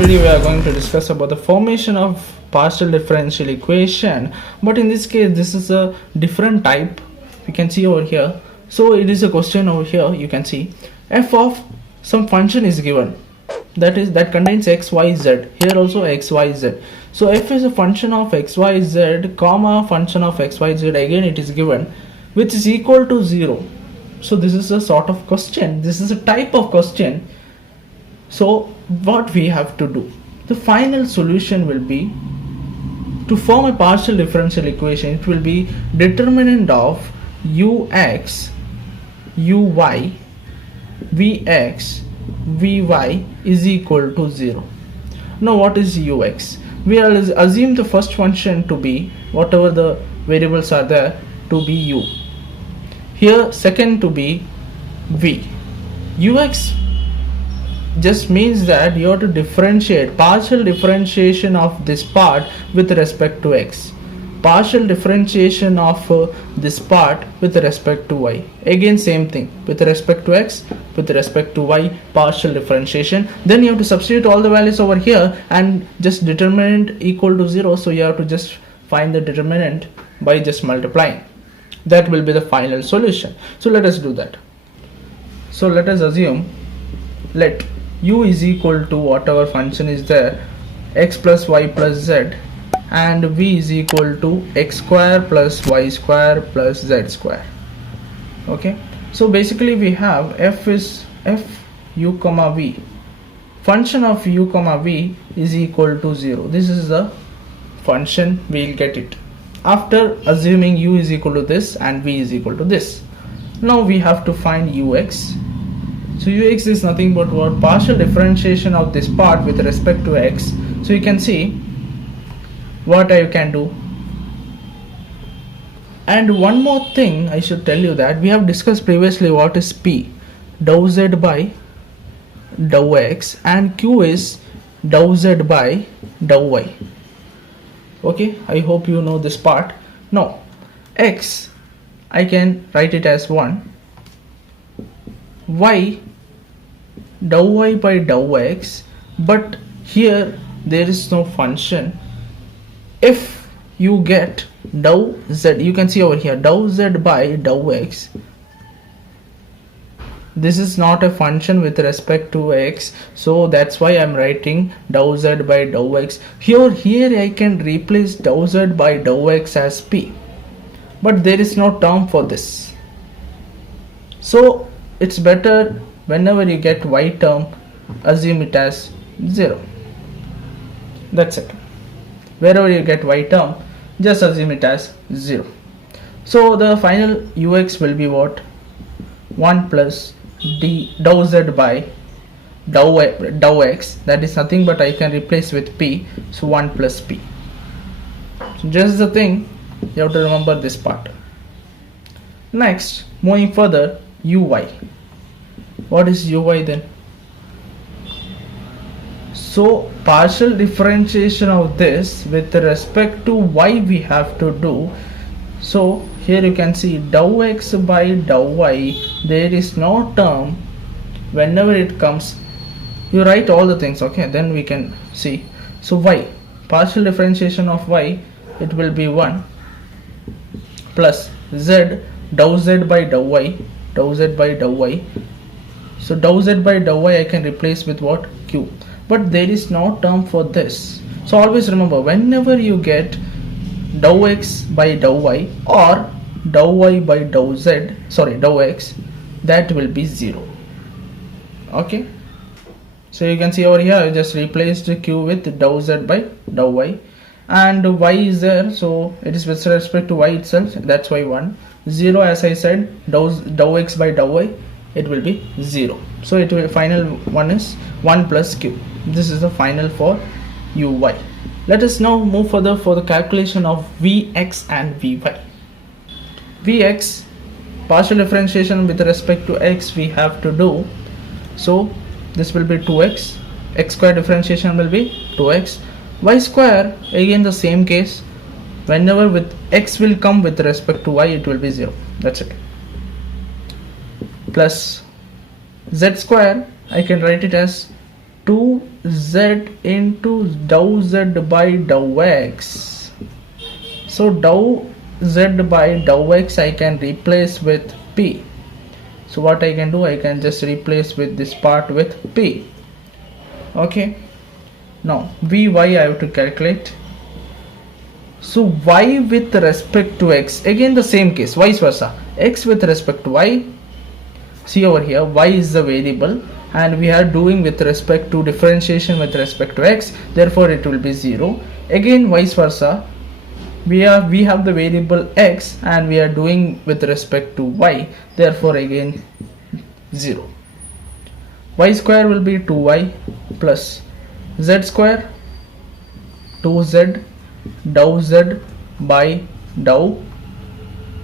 video we are going to discuss about the formation of partial differential equation, but in this case this is a different type. You can see over here. So it is a question over here. You can see f of some function is given, that contains x, y, z. Here also x, y, z. So f is a function of x, y, z comma function of x, y, z, again it is given, which is equal to 0. So this is a sort of question, this is a type of question. So what we have to do, the final solution will be to form a partial differential equation. It will be determinant of ux, uy, vx, vy is equal to 0. Now what is ux? We will assume the first function to be whatever the variables are there to be u. Here second to be v. Ux just means that you have to differentiate, partial differentiation of this part with respect to x, partial differentiation of this part with respect to y. Again same thing, with respect to x, with respect to y, partial differentiation. Then you have to substitute all the values over here and just determinant equal to 0. So you have to just find the determinant by just multiplying. That will be the final solution. So let us do that. So let us assume, let u is equal to whatever function is there, x plus y plus z, and v is equal to x square plus y square plus z square. Okay, so basically we have f is f u comma v, function of u comma v is equal to 0. This is the function, we will get it after assuming u is equal to this and v is equal to this. Now we have to find ux. So ux is nothing but what, partial differentiation of this part with respect to x. So you can see what I can do. And one more thing I should tell you, that we have discussed previously what is p, dou z by dou x, and q is dou z by dou y. Okay, I hope you know this part. Now x I can write it as 1, y dou y by dou x, but here there is no function. If you get dou z, you can see over here dou z by dou x, this is not a function with respect to x, so that's why I'm writing dou z by dou x. Here I can replace dou z by dou x as p, but there is no term for this. So it's better whenever you get y term, assume it as 0. That's it. Wherever you get y term, just assume it as 0. So the final ux will be what? 1 plus d dou z by dou x, that is nothing but I can replace with p, so 1 plus p. So just the thing, you have to remember this part. Next, moving further, uy. What is uy then? So partial differentiation of this with respect to y we have to do. So here you can see dou x by dou y, there is no term. Whenever it comes, you write all the things, okay, then we can see. So y, partial differentiation of y, it will be 1 plus z, dou z by dou y, dou z by dou y. So dou z by dou y I can replace with what? Q. But there is no term for this. So always remember, whenever you get dou x by dou y or dou y by dou z, sorry, dou x, that will be 0. Okay. So you can see over here, I just replaced q with dou z by dou y, and y is there, so it is with respect to y itself, that's why 1. 0, as I said, dou x by dou y, it will be 0. So it will, final one is 1 plus q. This is the final for uy. Let us now move further for the calculation of vx and vy. Vx, partial differentiation with respect to x we have to do. So this will be 2x, x square differentiation will be 2x, y square, again the same case, whenever with x will come with respect to y, it will be 0. That's it. Plus z square, I can write it as 2 z into dou z by dou x. So dou z by dou x I can replace with p. So what I can do, I can just replace with this part with p. Okay, now vy I have to calculate. So y with respect to x, again the same case, vice versa, x with respect to y. See over here, y is the variable and we are doing with respect to differentiation with respect to x, therefore it will be 0. Again vice versa, we have the variable x and we are doing with respect to y, therefore again 0. Y square will be 2y plus z square 2z dou z by dou,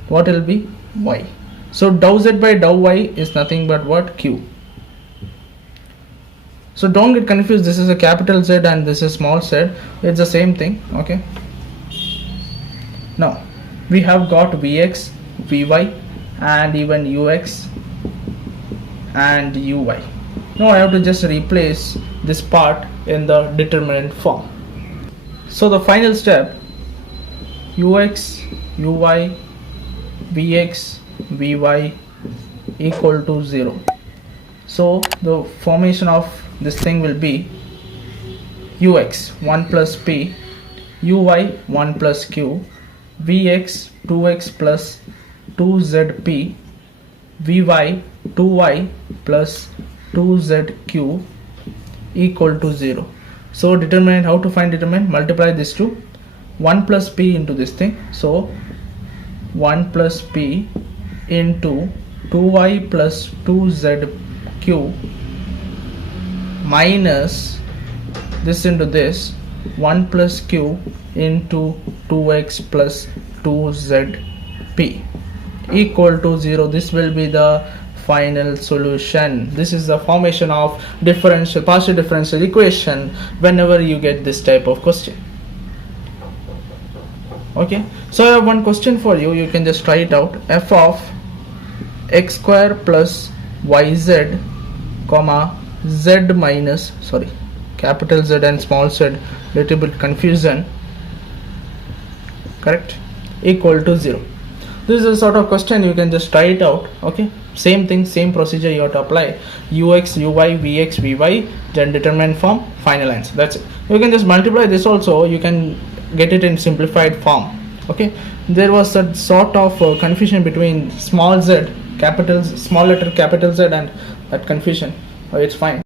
what will be y. So dou z by dou y is nothing but what, q. So don't get confused, this is a capital Z and this is small z, it's the same thing. Okay, now we have got vx, vy and even ux and uy. Now I have to just replace this part in the determinant form. So the final step, ux, uy, vx, vy equal to 0. So the formation of this thing will be ux 1 plus p, uy 1 plus q, vx 2x plus 2zp, vy 2y plus 2zq equal to 0. So determinant, how to find determinant? Multiply this to 1 plus p into this thing. So 1 plus p into 2y plus 2zq minus this into this 1 plus q into 2x plus 2zp equal to 0. This will be the final solution. This is the formation of partial differential equation whenever you get this type of question. Okay, so I have one question for you, you can just try it out. F of x square plus yz comma z minus, sorry, capital Z and small z, little bit confusion, correct, equal to 0. This is a sort of question, you can just try it out. Okay, same thing, same procedure you have to apply, ux, uy, vx, vy, then determinant form, final answer, that's it. You can just multiply this also, you can get it in simplified form. Okay, there was a sort of confusion between small z, small letter capital Z and that confusion, it's fine.